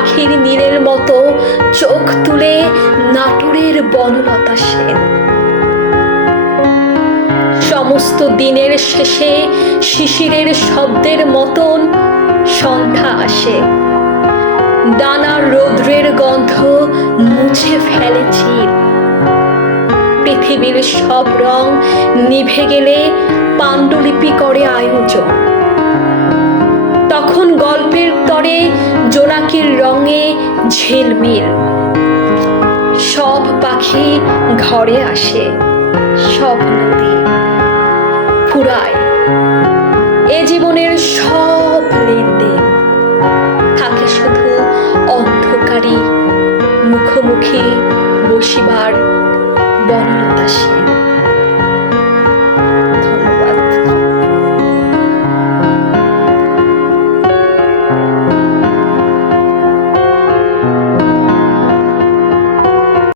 পাখির নীরের মতো চোখ তুলে নাটোরের বনলতা সেন। সমস্ত দিনের শেষে শিশিরের শব্দের মতন সন্ধ্যা আসে। ডানার রৌদ্রের গন্ধ মুছে ফেলেছি পৃথিবীর সব রং নিভে গেলে পাণ্ডুলিপি করে আয়োজন। তখন গল্পের তরে জোনাকির রঙে ঝিলমিল। সব পাখি ঘরে আসে সব নদী ফুরায়। এ জীবনের সব লেনদেন